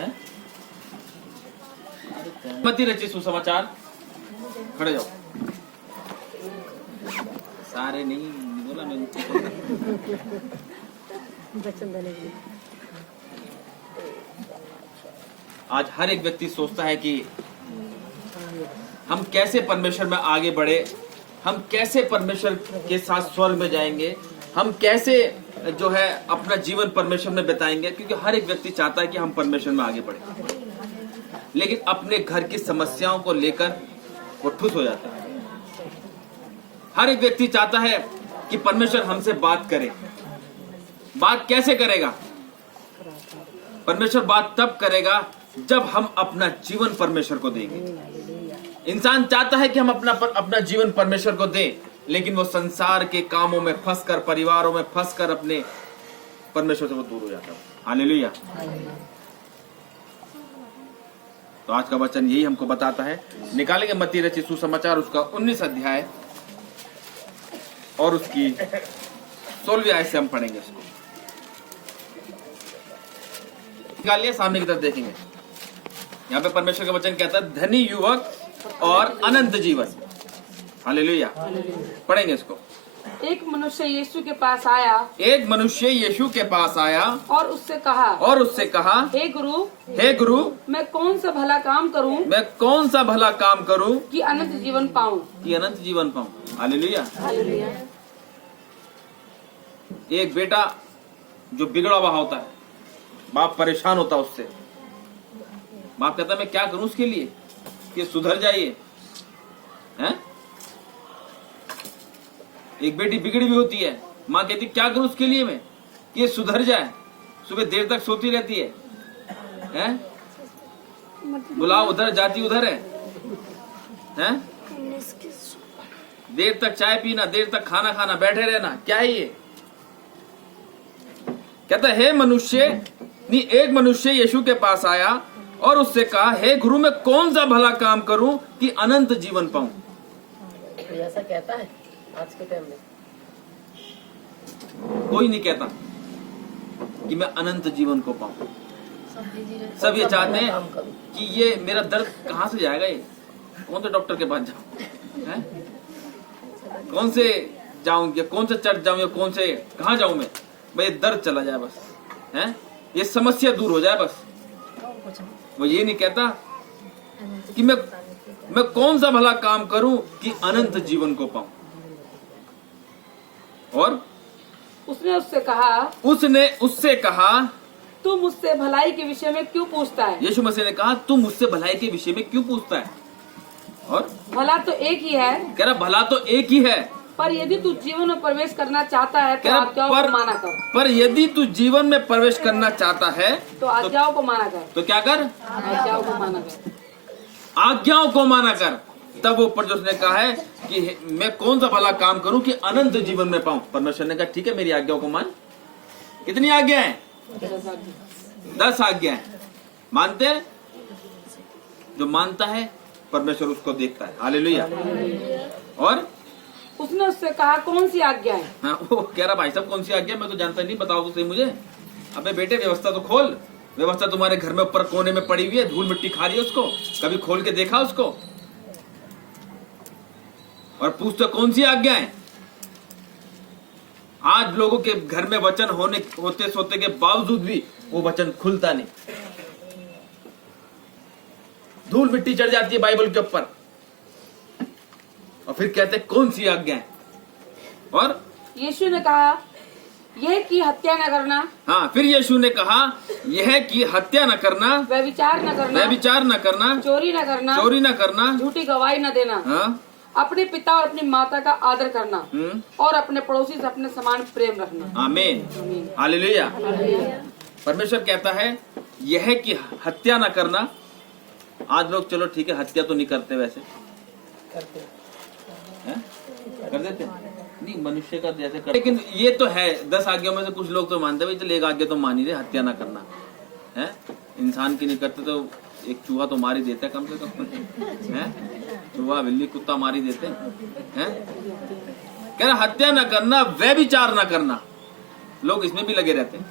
हैं? मती रची सुसमाचार, खड़े जाओ। सारे नहीं बोला मैंने। आज हर एक व्यक्ति सोचता है कि हम कैसे परमेश्वर में आगे बढ़े, हम कैसे परमेश्वर के साथ स्वर्ग में जाएंगे, हम कैसे जो है अपना जीवन परमेश्वर में बिताएंगे, क्योंकि हर एक व्यक्ति चाहता है कि हम परमेश्वर में आगे बढ़े, लेकिन अपने घर की समस्याओं को लेकर वो ठुस हो जाता है। हर एक व्यक्ति चाहता है कि परमेश्वर हमसे बात करे। बात कैसे करेगा? परमेश्वर बात तब करेगा जब हम अपना जीवन परमेश्वर को देंगे। इंसान चाहता है कि हम अपना जीवन परमेश्वर को दें, लेकिन वो संसार के कामों में फंसकर, परिवारों में फंसकर अपने परमेश्वर से वो दूर हो जाता है। हालेलुया। तो आज का वचन यही हमको बताता है। निकालेंगे मत्ती रचित सुसमाचार उसका 19 अध्याय और उसकी 16वीं आयत से हम पढ़ेंगे इसको। निकालिए, सामने की तरफ देखेंगे। यहाँ पे परमेश्वर का वचन कहता है, धनी युवक और अनंत जीवन। हालेलुया। पढ़ेंगे इसको। एक मनुष्य यीशु के पास आया, एक मनुष्य यीशु के पास आया और उससे कहा, हे गुरु, मैं कौन सा भला काम करूं, मैं कौन सा भला काम करूं कि अनंत जीवन पाऊं। हालेलुया। हालेलुया। एक बेटा जो बिगड़ा हुआ होता है, बाप परेशान होता है उससे। बाप कहता है मैं क्या करूं उसके लिए कि सुधर जाइए, हैं? एक बेटी बिगड़ी भी होती है, माँ कहती क्या करूं उसके लिए मैं कि ये सुधर जाए। सुबह देर तक सोती रहती है, हैं? बुलाओ उधर, जाती उधर है, हैं? देर तक चाय पीना, देर तक खाना खाना, बैठे रहना, क्या है ये? कहता है एक मनुष्य यीशु के पास आया और उससे कहा, हे गुरु, मैं कौन सा भला काम करूं कि अनंत जीवन पाऊं। ऐसा कहता है आज के टाइम में? कोई नहीं कहता कि मैं अनंत जीवन को पाऊं। सब ये चाहते हैं कि ये मेरा दर्द कहां से जाएगा, ये कौन से डॉक्टर के पास जाऊं, हैं? कौन से जाऊं, या कौन से चर्च जाऊं, या कौन से कहां जाऊं मैं, भाई दर्द चला जाए बस, हैं? ये समस्या दूर हो जाए बस। वो ये नहीं कहता कि मैं कौन सा भला काम करूं कि अनंत जीवन को पाऊं। और उसने उससे कहा, तू मुझसे भलाई के विषय में क्यों पूछता है? यीशु मसीह ने कहा, तू मुझसे भलाई के विषय में क्यों पूछता है? और भला तो एक ही है। कह रहा भला तो एक ही है, पर यदि तू जीवन में प्रवेश करना चाहता है तो आज्ञाओं को माना कर। पर यदि तू जीवन में प्रवेश करना चाहता है तो आज्ञाओं को माना कर। तो क्या कर? आज्ञाओं को माना कर। आज्ञाओं को माना कर। तब वो ऊपर जो उसने कहा है कि मैं कौन सा भला काम करूं कि अनंत जीवन में पाऊं। परमेश्वर ने कहा ठीक है, मेरी आज्ञाओं को मान। कितनी आज्ञा है? 10 आज्ञा है। मानते हैं? जो मानता है परमेश्वर उसको देखता है। हालेलुया। और उसने उससे कहा, कौन सी आज्ञा है? हाँ, वो कह रहा भाई साहब कौन सी आज्ञा, मैं तो जानता नहीं, बताओ तो सही मुझे। अबे बेटे व्यवस्था तो खोल। व्यवस्था तुम्हारे घर में ऊपर कोने में पड़ी हुई है, धूल मिट्टी खा रही है उसको, कभी खोल के देखा उसको? और पूछते कौन सी आज्ञा है? आज लोगों के घर में वचन होते सोते के बावजूद भी वो वचन खुलता नहीं, धूल मिट्टी चढ़ जाती है बाइबल के ऊपर, और फिर कहते कौन सी आज्ञा है? और यीशु ने कहा, यह कि हत्या न करना। हाँ, फिर यीशु ने कहा यह कि हत्या न करना, व्यभिचार न करना, चोरी न करना, झूठी गवाही न देना, हाँ? अपने पिता और अपनी माता का आदर करना, और अपने पड़ोसी से अपने समान प्रेम रखना। आमीन। हालेलुया। परमेश्वर कहता है यह कि हत्या न करना। आज लोग चलो ठीक है, हत्या तो नहीं करते, वैसे कर देते नहीं, मनुष्य का जैसे कर, लेकिन ये तो है 10 आज्ञाओं में से कुछ लोग तो मानते भाई चल एक आज्ञा तो मान ही रहे, हत्या ना करना है। इंसान की नहीं करते तो एक चूहा तो मार ही देता है कम से कम, है? चूहा बिल्ली कुत्ता मार ही देते हैं। कह रहा हत्या ना करना, व्यभिचार ना करना। लोग इसमें भी लगे रहते हैं।